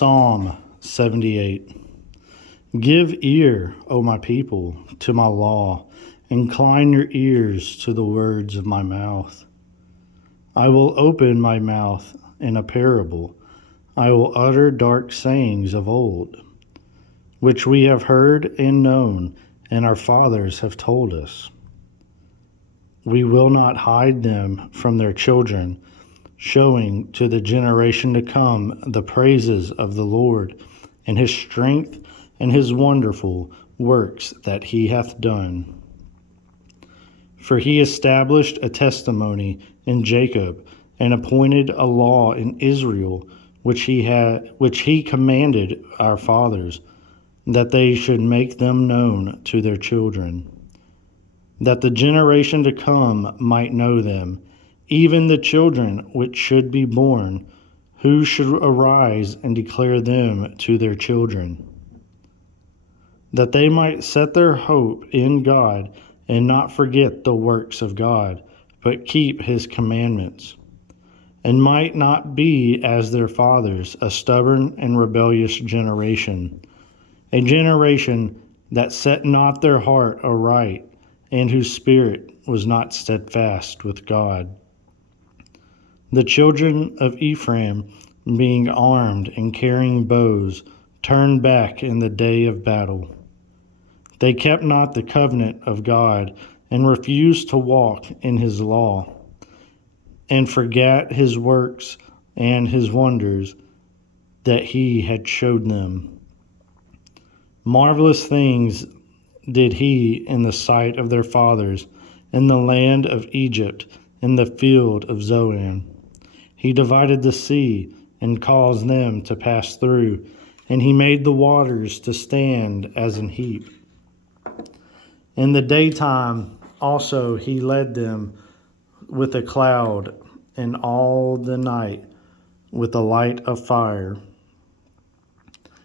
Psalm 78. Give ear, O my people, to my law. Incline your ears to the words of my mouth. I will open my mouth in a parable. I will utter dark sayings of old, which we have heard and known, and our fathers have told us. We will not hide them from their children, showing to the generation to come the praises of the Lord, and his strength and his wonderful works that he hath done. For he established a testimony in Jacob, and appointed a law in Israel, which he commanded our fathers, that they should make them known to their children, that the generation to come might know them, even the children which should be born, who should arise and declare them to their children, that they might set their hope in God, and not forget the works of God, but keep his commandments, and might not be as their fathers, a stubborn and rebellious generation, a generation that set not their heart aright, and whose spirit was not steadfast with God. The children of Ephraim, being armed and carrying bows, turned back in the day of battle. They kept not the covenant of God, and refused to walk in his law, and forgat his works and his wonders that he had showed them. Marvelous things did he in the sight of their fathers, in the land of Egypt, in the field of Zoan. He divided the sea, and caused them to pass through, and he made the waters to stand as an heap. In the daytime also he led them with a cloud, and all the night with a light of fire.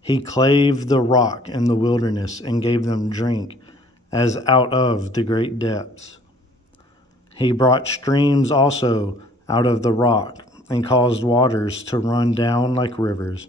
He clave the rock in the wilderness, and gave them drink as out of the great depths. He brought streams also out of the rock, and caused waters to run down like rivers.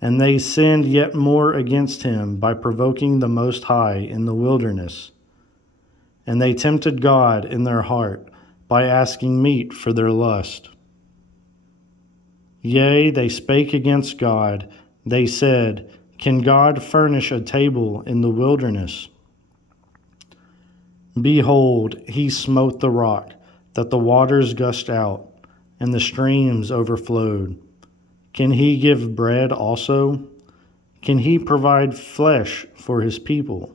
And they sinned yet more against him by provoking the Most High in the wilderness. And they tempted God in their heart by asking meat for their lust. Yea, they spake against God. They said, Can God furnish a table in the wilderness? Behold, he smote the rock, that the waters gushed out, and the streams overflowed. Can he give bread also? Can he provide flesh for his people?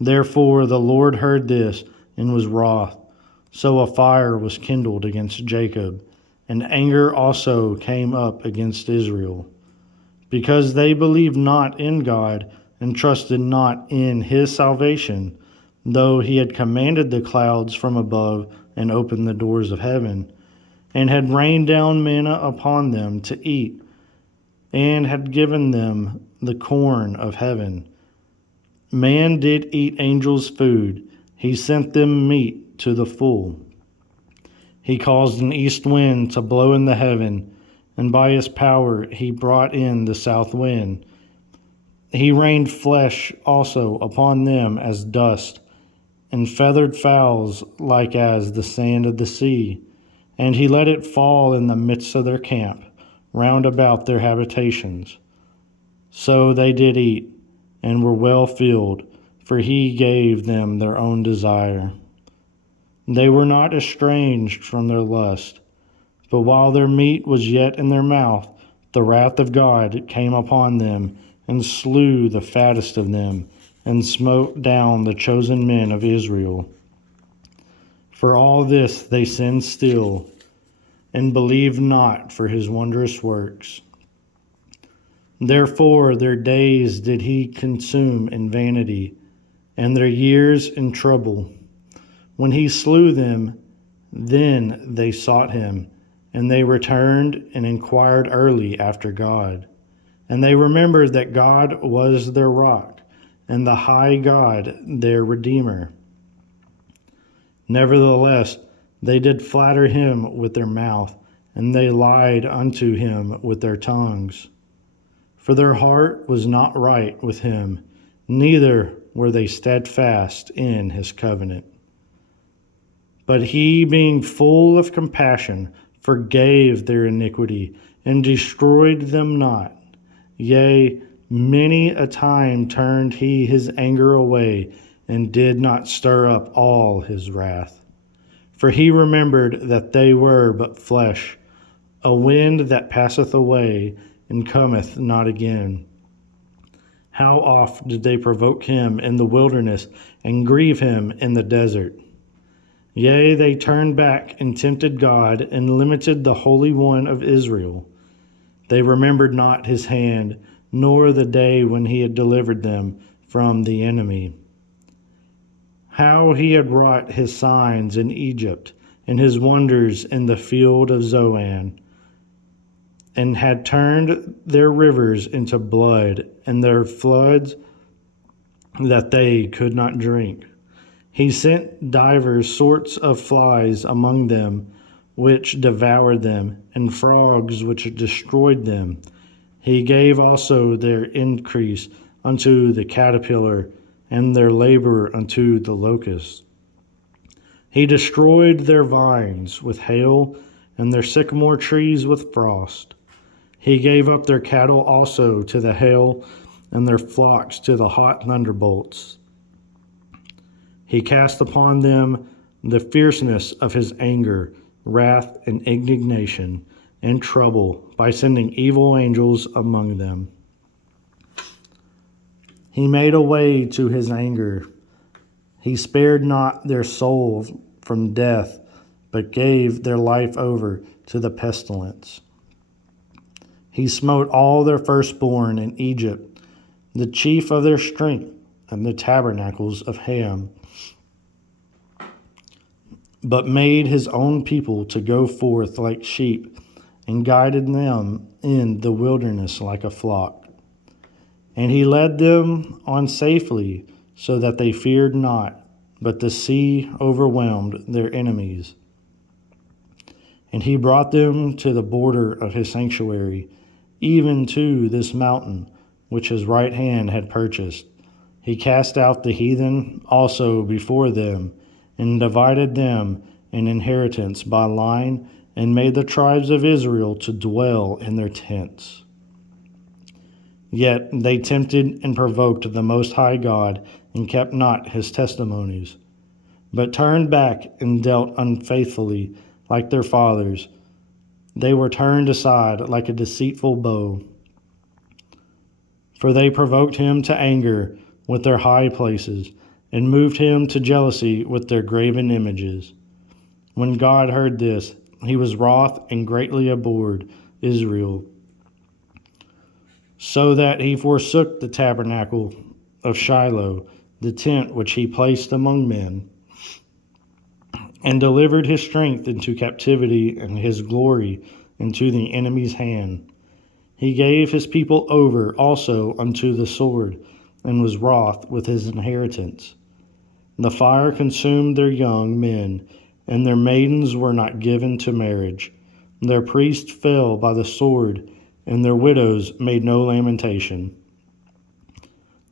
Therefore the Lord heard this, and was wroth. So a fire was kindled against Jacob, and anger also came up against Israel, because they believed not in God, and trusted not in his salvation, though he had commanded the clouds from above, and opened the doors of heaven, and had rained down manna upon them to eat, and had given them the corn of heaven. Man did eat angels' food. He sent them meat to the full. He caused an east wind to blow in the heaven, and by his power he brought in the south wind. He rained flesh also upon them as dust, and feathered fowls like as the sand of the sea. And he let it fall in the midst of their camp, round about their habitations. So they did eat, and were well filled, for he gave them their own desire. They were not estranged from their lust, but while their meat was yet in their mouth, the wrath of God came upon them, and slew the fattest of them, and smote down the chosen men of Israel. For all this they sinned still, and believed not for his wondrous works. Therefore their days did he consume in vanity, and their years in trouble. When he slew them, then they sought him, and they returned and inquired early after God. And they remembered that God was their rock, and the high God their Redeemer. Nevertheless, they did flatter him with their mouth, and they lied unto him with their tongues. For their heart was not right with him, neither were they steadfast in his covenant. But he, being full of compassion, forgave their iniquity, and destroyed them not. Yea, many a time turned he his anger away, and did not stir up all his wrath. For he remembered that they were but flesh, a wind that passeth away, and cometh not again. How oft did they provoke him in the wilderness, and grieve him in the desert? Yea, they turned back and tempted God, and limited the Holy One of Israel. They remembered not his hand, nor the day when he had delivered them from the enemy. How he had wrought his signs in Egypt, and his wonders in the field of Zoan, and had turned their rivers into blood, and their floods that they could not drink. He sent divers sorts of flies among them, which devoured them, and frogs which destroyed them. He gave also their increase unto the caterpillar, and their labor unto the locust. He destroyed their vines with hail, and their sycamore trees with frost. He gave up their cattle also to the hail, and their flocks to the hot thunderbolts. He cast upon them the fierceness of his anger, wrath, and indignation, and trouble, by sending evil angels among them. He made a way to his anger. He spared not their soul from death, but gave their life over to the pestilence. He smote all their firstborn in Egypt, the chief of their strength, and the tabernacles of Ham, but made his own people to go forth like sheep, and guided them in the wilderness like a flock. And he led them on safely, so that they feared not, but the sea overwhelmed their enemies. And he brought them to the border of his sanctuary, even to this mountain, which his right hand had purchased. He cast out the heathen also before them, and divided them an inheritance by line, and made the tribes of Israel to dwell in their tents. Yet they tempted and provoked the Most High God, and kept not his testimonies, but turned back and dealt unfaithfully like their fathers. They were turned aside like a deceitful bow. For they provoked him to anger with their high places, and moved him to jealousy with their graven images. When God heard this, he was wroth and greatly abhorred Israel, so that he forsook the tabernacle of Shiloh, the tent which he placed among men, and delivered his strength into captivity, and his glory into the enemy's hand. He gave his people over also unto the sword, and was wroth with his inheritance. The fire consumed their young men, and their maidens were not given to marriage. Their priests fell by the sword, and their widows made no lamentation.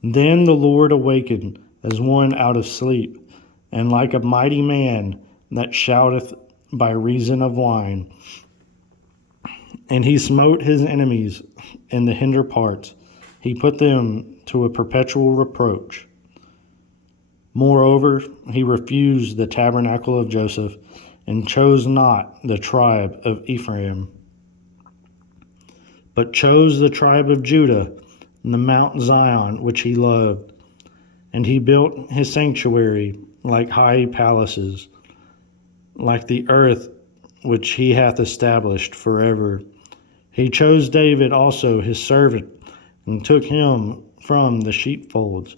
Then the Lord awakened as one out of sleep, and like a mighty man that shouteth by reason of wine. And he smote his enemies in the hinder parts. He put them to a perpetual reproach. Moreover, he refused the tabernacle of Joseph, and chose not the tribe of Ephraim, but chose the tribe of Judah, and the Mount Zion which he loved. And he built his sanctuary like high palaces, like the earth which he hath established forever. He chose David also his servant, and took him from the sheepfolds.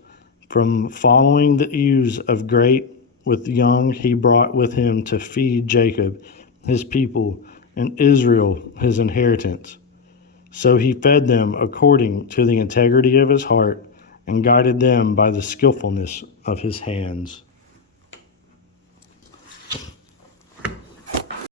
From following the ewes of great with young, he brought with him to feed Jacob his people, and Israel his inheritance. So he fed them according to the integrity of his heart, and guided them by the skillfulness of his hands.